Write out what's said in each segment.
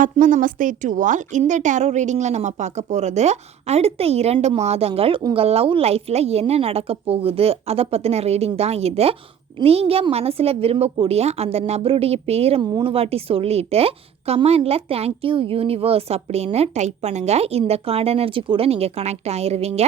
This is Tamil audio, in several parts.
ஆத்ம நமஸ்தே டு ஆல். இந்த டேரோ ரீடிங்கில் நம்ம பார்க்க போகிறது அடுத்த 2 மாதங்கள் உங்கள் லவ் லைஃப்பில் என்ன நடக்க போகுது அதை பற்றின ரீடிங் தான் இது. நீங்கள் மனசில் விரும்பக்கூடிய அந்த நபருடைய பேரை 3 வாட்டி சொல்லிவிட்டு கமெண்டில் தேங்க்யூ யூனிவர்ஸ் அப்படின்னு டைப் பண்ணுங்கள். இந்த கார்டு எனர்ஜி கூட நீங்கள் கனெக்ட் ஆயிடுவீங்க.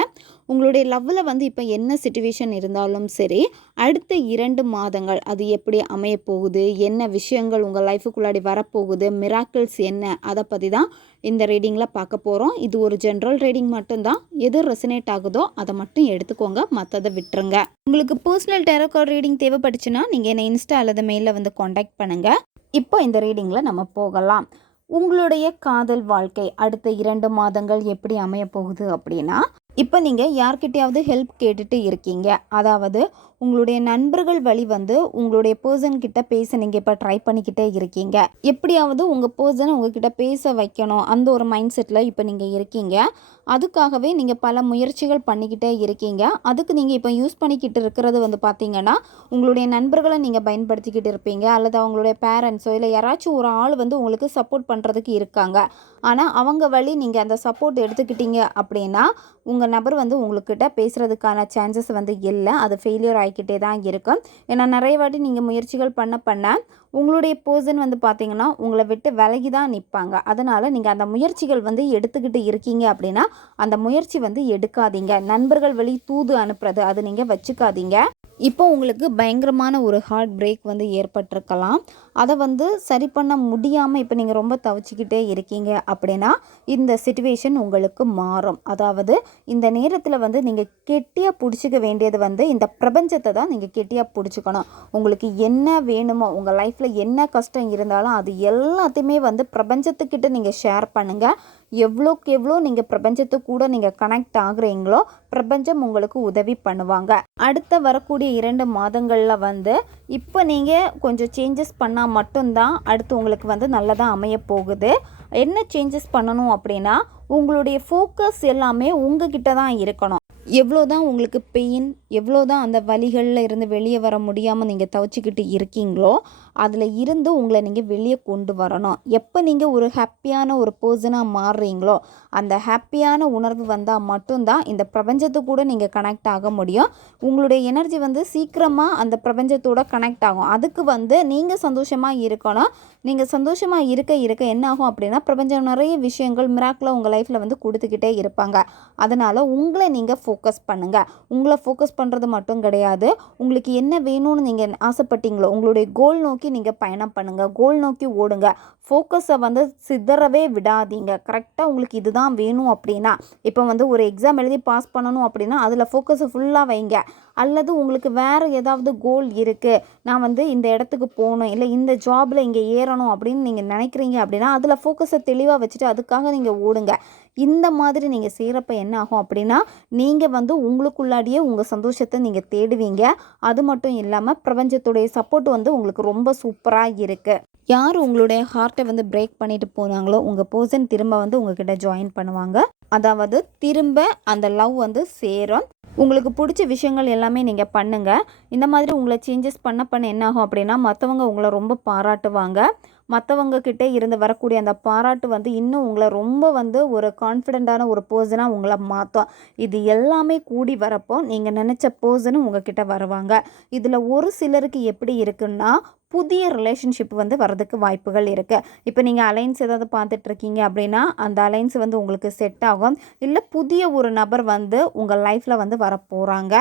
உங்களுடைய லவ்வில் வந்து இப்போ என்ன சிச்சுவேஷன் இருந்தாலும் சரி, அடுத்த 2 மாதங்கள் அது எப்படி அமைய போகுது, என்ன விஷயங்கள் உங்கள் லைஃபுக்குள்ளாடி வரப்போகுது, மிராக்கிள்ஸ் என்ன, அதை பற்றி தான் இந்த ரீடிங்கில் பார்க்க போகிறோம். இது ஒரு ஜென்ரல் ரீடிங் மட்டும்தான். எது ரெசனேட் ஆகுதோ அதை மட்டும் எடுத்துக்கோங்க, மற்றதை விட்டுருங்க. உங்களுக்கு பர்சனல் டேரோ கார்டு ரீடிங் தேவைப்பட்டுச்சுன்னா நீங்கள் என்னை இன்ஸ்டா அல்லது மெயிலில் வந்து காண்டாக்ட் பண்ணுங்கள். இப்போ இந்த ரீடிங்கில் நம்ம போகலாம். உங்களுடைய காதல் வாழ்க்கை அடுத்த 2 மாதங்கள் எப்படி அமைய போகுது அப்படின்னா, இப்போ நீங்கள் யார்கிட்டையாவது ஹெல்ப் கேட்டுட்டு இருக்கீங்க. அதாவது உங்களுடைய நண்பர்கள் வழி வந்து உங்களுடைய பர்சன்கிட்ட பேச நீங்கள் இப்போ ட்ரை பண்ணிக்கிட்டே இருக்கீங்க. எப்படியாவது உங்கள் பர்சனை உங்ககிட்ட பேச வைக்கணும், அந்த ஒரு மைண்ட் செட்டில் இப்போ நீங்கள் இருக்கீங்க. அதுக்காகவே நீங்கள் பல முயற்சிகள் பண்ணிக்கிட்டே இருக்கீங்க. அதுக்கு நீங்கள் இப்போ யூஸ் பண்ணிக்கிட்டு இருக்கிறது வந்து பார்த்தீங்கன்னா, உங்களுடைய நண்பர்களை நீங்கள் பயன்படுத்திக்கிட்டு இருப்பீங்க, அல்லது அவங்களுடைய பேரண்ட்ஸோ இல்லை யாராச்சும் ஒரு ஆள் வந்து உங்களுக்கு சப்போர்ட் பண்ணுறதுக்கு இருக்காங்க. ஆனால் அவங்க வழி நீங்கள் அந்த சப்போர்ட் எடுத்துக்கிட்டீங்க அப்படின்னா உங்கள் நபர் வந்து உங்கள்கிட்ட பேசுகிறதுக்கான சான்சஸ் வந்து இல்லை. அது ஃபெயிலியர் ஆகிக்கிட்டே தான் இருக்கும். ஏன்னா நிறைய வாட்டி நீங்கள் முயற்சிகள் பண்ண உங்களுடைய பர்சன் வந்து பார்த்திங்கன்னா உங்களை விட்டு விலகி தான் நிற்பாங்க. அதனால் நீங்கள் அந்த முயற்சிகள் வந்து எடுத்துக்கிட்டு இருக்கீங்க அப்படின்னா அந்த முயற்சி வந்து எடுக்காதீங்க. நண்பர்கள் வழி தூது அனுப்புறது அது நீங்கள் வச்சுக்காதீங்க. இப்போ உங்களுக்கு பயங்கரமான ஒரு ஹார்ட் பிரேக் வந்து ஏற்பட்டிருக்கலாம். அதை வந்து சரி பண்ண முடியாமல் இப்போ நீங்கள் ரொம்ப தவிச்சிக்கிட்டே இருக்கீங்க அப்படின்னா இந்த சிச்சுவேஷன் உங்களுக்கு மாறும். அதாவது இந்த நேரத்தில் வந்து நீங்கள் கெட்டியாக பிடிச்சிக்க வேண்டியது வந்து இந்த பிரபஞ்சத்தை தான் நீங்கள் கெட்டியாக பிடிச்சிக்கணும். உங்களுக்கு என்ன வேணுமோ, உங்கள் லைஃப்பில் என்ன கஷ்டம் இருந்தாலும் அது எல்லாத்தையுமே வந்து பிரபஞ்சத்துக்கிட்ட நீங்கள் ஷேர் பண்ணுங்கள். எவ்வளோக்கு எவ்வளோ நீங்கள் பிரபஞ்சத்து கூட நீங்கள் கனெக்ட் ஆகுறீங்களோ பிரபஞ்சம் உங்களுக்கு உதவி பண்ணுவாங்க. அடுத்த வரக்கூடிய 2 மாதங்களில் வந்து இப்போ நீங்கள் கொஞ்சம் சேஞ்சஸ் பண்ணால் மட்டும்தான் அடுத்து உங்களுக்கு வந்து நல்லதாக அமைய போகுது. என்ன சேஞ்சஸ் பண்ணணும் அப்படின்னா, உங்களுடைய ஃபோக்கஸ் எல்லாமே உங்ககிட்ட தான் இருக்கணும். எவ்வளோ தான் உங்களுக்கு பெயின், எவ்வளோ தான் அந்த வலிகளில் இருந்து வெளியே வர முடியாமல் நீங்கள் தவிச்சிக்கிட்டு இருக்கீங்களோ அதில் இருந்து உங்களை நீங்கள் வெளியே கொண்டு வரணும். எப்போ நீங்கள் ஒரு ஹாப்பியான ஒரு பர்சனாக மாறுறீங்களோ அந்த ஹாப்பியான உணர்வு வந்தால் மட்டும்தான் இந்த பிரபஞ்சத்து கூட நீங்கள் கனெக்ட் ஆக முடியும். உங்களுடைய எனர்ஜி வந்து சீக்கிரமாக அந்த பிரபஞ்சத்தோட கனெக்ட் ஆகும். அதுக்கு வந்து நீங்கள் சந்தோஷமாக இருக்கணும். நீங்கள் சந்தோஷமாக இருக்க என்ன ஆகும் அப்படின்னா பிரபஞ்சம் நிறைய விஷயங்கள் மிராக்கிளாக உங்கள் லைஃப்பில் வந்து கொடுத்துக்கிட்டே இருப்பாங்க. அதனால் உங்களை நீங்கள் ஃபோக்கஸ் பண்ணுங்கள். உங்களை ஃபோக்கஸ் பண்ணுறது மட்டும் கிடையாது, உங்களுக்கு என்ன வேணும்னு நீங்கள் ஆசைப்பட்டீங்களோ உங்களுடைய கோல் நோக்கி நீங்கள் பயணம் பண்ணுங்கள். கோல் நோக்கி ஓடுங்க. ஃபோக்கஸை வந்து சிதறவே விடாதீங்க. கரெக்டாக உங்களுக்கு இதுதான் வேணும் அப்படின்னா, இப்போ வந்து ஒரு எக்ஸாம் எழுதி பாஸ் பண்ணணும் அப்படின்னா அதில் ஃபோக்கஸை ஃபுல்லாக வைங்க. அல்லது உங்களுக்கு வேறு ஏதாவது கோல் இருக்குது, நான் வந்து இந்த இடத்துக்கு போகணும், இல்லை இந்த ஜாபில் இங்கே ஏறணும் அப்படின்னு நீங்கள் நினைக்கிறீங்க அப்படின்னா அதில் ஃபோக்கஸை தெளிவாக வச்சுட்டு அதுக்காக நீங்கள் ஓடுங்க. இந்த மாதிரி நீங்கள் செய்கிறப்ப என்ன ஆகும் அப்படின்னா நீங்கள் வந்து உங்களுக்குள்ளாடியே உங்கள் சந்தோஷத்தை நீங்கள் தேடுவீங்க. அது மட்டும் இல்லாமல் பிரபஞ்சத்துடைய சப்போர்ட் வந்து உங்களுக்கு ரொம்ப சூப்பராக இருக்குது. யார் உங்களுடைய ஹார்ட்டை வந்து பிரேக் பண்ணிட்டு போனாங்களோ உங்கள் பர்சன் திரும்ப வந்து உங்ககிட்ட ஜாயின் பண்ணுவாங்க. அதாவது திரும்ப அந்த லவ் வந்து சேரும். உங்களுக்கு பிடிச்ச விஷயங்கள் எல்லாமே நீங்கள் பண்ணுங்கள். இந்த மாதிரி உங்களை சேஞ்சஸ் பண்ண என்ன ஆகும் அப்படின்னா மற்றவங்க உங்களை ரொம்ப பாராட்டுவாங்க. மற்றவங்க கிட்டே இருந்து வரக்கூடிய அந்த பாராட்டு வந்து இன்னும் உங்களை ரொம்ப வந்து ஒரு கான்ஃபிடெண்ட்டான ஒரு பர்சனாக உங்களை மாற்றும். இது எல்லாமே கூடி வரப்போ நீங்கள் நினச்ச பர்சனும் உங்ககிட்ட வருவாங்க. இதில் ஒரு சிலருக்கு எப்படி இருக்குன்னா புதிய ரிலேஷன்ஷிப் வந்து வரதுக்கு வாய்ப்புகள் இருக்குது. இப்போ நீங்கள் அலைன்ஸ் ஏதாவது பார்த்துட்ருக்கீங்க அப்படின்னா அந்த அலைன்ஸ் வந்து உங்களுக்கு செட் ஆகும். இல்லை புதிய ஒரு நபர் வந்து உங்கள் லைஃப்பில் வந்து வரப்போகிறாங்க.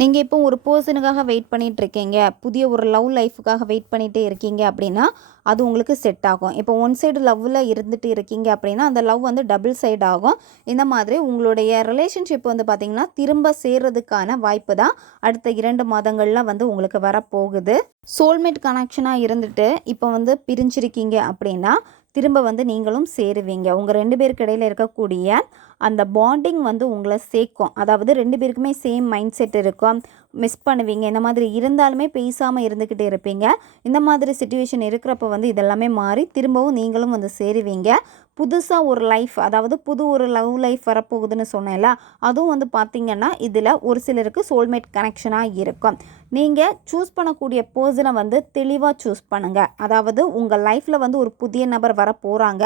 நீங்கள் இப்போ ஒரு பர்சனுக்காக வெயிட் பண்ணிகிட்ருக்கீங்க, புதிய ஒரு லவ் லைஃபுக்காக வெயிட் பண்ணிகிட்டே இருக்கீங்க அப்படின்னா அது உங்களுக்கு செட் ஆகும். இப்போ ஒன் சைடு லவ்வில் இருந்துட்டு இருக்கீங்க அப்படின்னா அந்த லவ் வந்து டபுள் சைடு ஆகும். இந்த மாதிரி உங்களுடைய ரிலேஷன்ஷிப் வந்து பார்த்திங்கன்னா திரும்ப சேர்றதுக்கான வாய்ப்பு தான் அடுத்த 2 மாதங்களில் வந்து உங்களுக்கு வரப்போகுது. சோல்மேட் கனெக்ஷனாக இருந்துட்டு இப்போ வந்து பிரிஞ்சிருக்கீங்க அப்படின்னா திரும்ப வந்து நீங்களும் சேருவீங்க. உங்கள் 2 பேருக்கு இடையில் இருக்கக்கூடிய அந்த பாண்டிங் வந்து உங்களை சேர்க்கும். அதாவது 2 பேருக்குமே சேம் மைண்ட் செட் இருக்கும். மிஸ் பண்ணுவீங்க. இந்த மாதிரி இருந்தாலுமே பேசாமல் இருந்துக்கிட்டே இருப்பீங்க. இந்த மாதிரி சிச்சுவேஷன் இருக்கிறப்ப வந்து இதெல்லாமே மாறி திரும்பவும் நீங்களும் வந்து சேருவீங்க. புதுசாக ஒரு லைஃப், அதாவது புது ஒரு லவ் லைஃப் வரப்போகுதுன்னு சொன்னேன்ல, அதுவும் வந்து பார்த்திங்கன்னா இதில் ஒரு சிலருக்கு சோல்மேட் கனெக்ஷனாக இருக்கும். நீங்கள் சூஸ் பண்ணக்கூடிய பர்சனை வந்து தெளிவாக சூஸ் பண்ணுங்கள். அதாவது உங்கள் லைஃப்பில் வந்து ஒரு புதிய நபர் வர போகிறாங்க,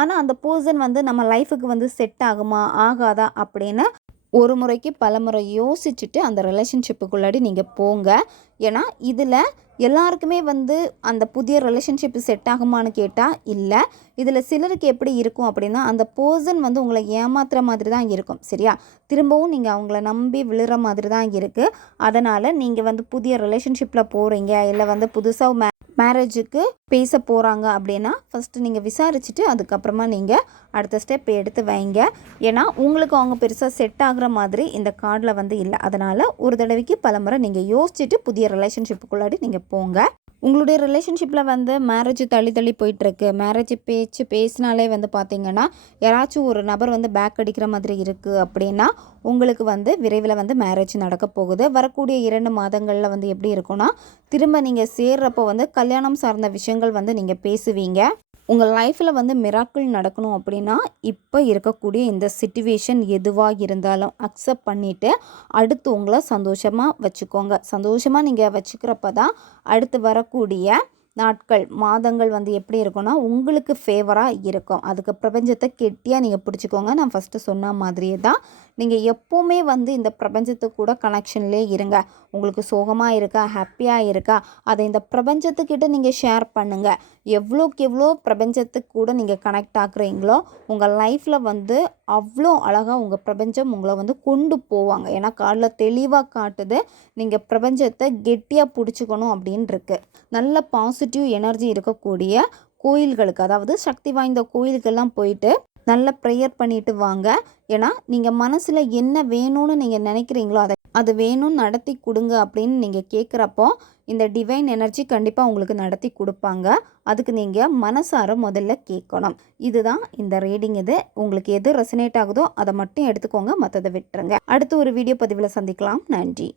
ஆனால் அந்த பர்சன் வந்து நம்ம லைஃபுக்கு வந்து செட் ஆகுமா ஆகாதா அப்படின்னு ஒரு முறைக்கு பல முறை யோசிச்சுட்டு அந்த ரிலேஷன்ஷிப்புக்குள்ளாடி நீங்கள் போங்க. ஏன்னா இதில் எல்லாருக்குமே வந்து அந்த புதிய ரிலேஷன்ஷிப் செட் ஆகுமான்னு கேட்டால் இல்லை. இதில் சிலருக்கு எப்படி இருக்கும் அப்படின்னா, அந்த பர்சன் வந்து உங்களை ஏமாத்துற மாதிரி தான் இருக்கும். சரியா? திரும்பவும் நீங்கள் அவங்கள நம்பி விழுற மாதிரி தான் இருக்குது. அதனால் நீங்கள் வந்து புதிய ரிலேஷன்ஷிப்பில் போகிறீங்க, இல்லை வந்து புதுசாக மேரேஜுக்கு பேச போகிறாங்க அப்படின்னா ஃபஸ்ட்டு நீங்கள் விசாரிச்சுட்டு அதுக்கப்புறமா நீங்கள் அடுத்த ஸ்டெப் எடுத்து வைங்க. ஏன்னா உங்களுக்கு அவங்க பெருசாக செட் ஆகுற மாதிரி இந்த கார்டில் வந்து இல்லை. அதனால் ஒரு தடவைக்கு பல முறை நீங்கள் யோசிச்சுட்டு புதிய ரிலேஷன்ஷிப்புக்குள்ளாடி நீங்கள் போங்க. உங்களுடைய ரிலேஷன்ஷிப்பில் வந்து மேரேஜ் தள்ளி தள்ளி போயிட்டுருக்கு, மேரேஜ் பேச்சு பேசினாலே வந்து பார்த்திங்கன்னா யாராச்சும் ஒரு நபர் வந்து பேக் அடிக்கிற மாதிரி இருக்குது அப்படின்னா உங்களுக்கு வந்து விரைவில் வந்து மேரேஜ் நடக்க போகுது. வரக்கூடிய 2 மாதங்களில் வந்து எப்படி இருக்குன்னா, திரும்ப நீங்கள் சேர்றப்போ வந்து கல்யாணம் சார்ந்த விஷயங்கள் வந்து நீங்கள் பேசுவீங்க. உங்கள் லைஃப்பில் வந்து மிராக்கிள் நடக்கணும் அப்படின்னா இப்போ இருக்கக்கூடிய இந்த சிச்சுவேஷன் எதுவாக இருந்தாலும் அக்செப்ட் பண்ணிவிட்டு அடுத்து உங்களை சந்தோஷமாக வச்சுக்கோங்க. சந்தோஷமாக நீங்கள் வச்சுக்கிறப்ப தான் அடுத்து வரக்கூடிய நாட்கள் மாதங்கள் வந்து எப்படி இருக்கும்னா உங்களுக்கு ஃபேவராக இருக்கும். அதுக்கு பிரபஞ்சத்தை கெட்டியாக நீங்கள் பிடிச்சிக்கோங்க. நான் ஃபஸ்ட்டு சொன்ன மாதிரியே தான் நீங்கள் எப்போவுமே வந்து இந்த பிரபஞ்சத்துக்கு கூட கனெக்ஷன்லேயே இருங்க. உங்களுக்கு சோகமாக இருக்கா, ஹாப்பியாக இருக்கா, அதை இந்த பிரபஞ்சத்துக்கிட்ட நீங்கள் ஷேர் பண்ணுங்கள். எவ்வளோக்கு எவ்வளோ பிரபஞ்சத்துக்கு கூட நீங்கள் கனெக்ட் ஆகுறீங்களோ உங்கள் லைஃப்பில் வந்து அவ்வளோ அழகாக உங்கள் பிரபஞ்சம் உங்களை வந்து கொண்டு போவாங்க. ஏன்னா காலில் தெளிவாக காட்டுது, நீங்கள் பிரபஞ்சத்தை கெட்டியாக பிடிச்சிக்கணும் அப்படின்னு இருக்கு. நல்ல பாசிட்டிவ் எனர்ஜி இருக்கக்கூடிய கோயில்களுக்கு, அதாவது சக்தி வாய்ந்த கோயிலுக்கெல்லாம் போயிட்டு நல்ல ப்ரேயர் பண்ணிட்டு வாங்க. ஏன்னா நீங்கள் மனசில் என்ன வேணும்னு நீங்கள் நினைக்கிறீங்களோ அது வேணும்னு நடத்தி கொடுங்க அப்படின்னு நீங்கள் கேட்குறப்போ இந்த டிவைன் எனர்ஜி கண்டிப்பாக உங்களுக்கு நடத்தி கொடுப்பாங்க. அதுக்கு நீங்கள் மனசார முதல்ல கேட்கணும். இதுதான் இந்த ரீடிங். இது உங்களுக்கு எது ரெசனேட் ஆகுதோ அதை மட்டும் எடுத்துக்கோங்க, மற்றதை விட்டுருங்க. அடுத்து ஒரு வீடியோ பதிவில் சந்திக்கலாம். நன்றி.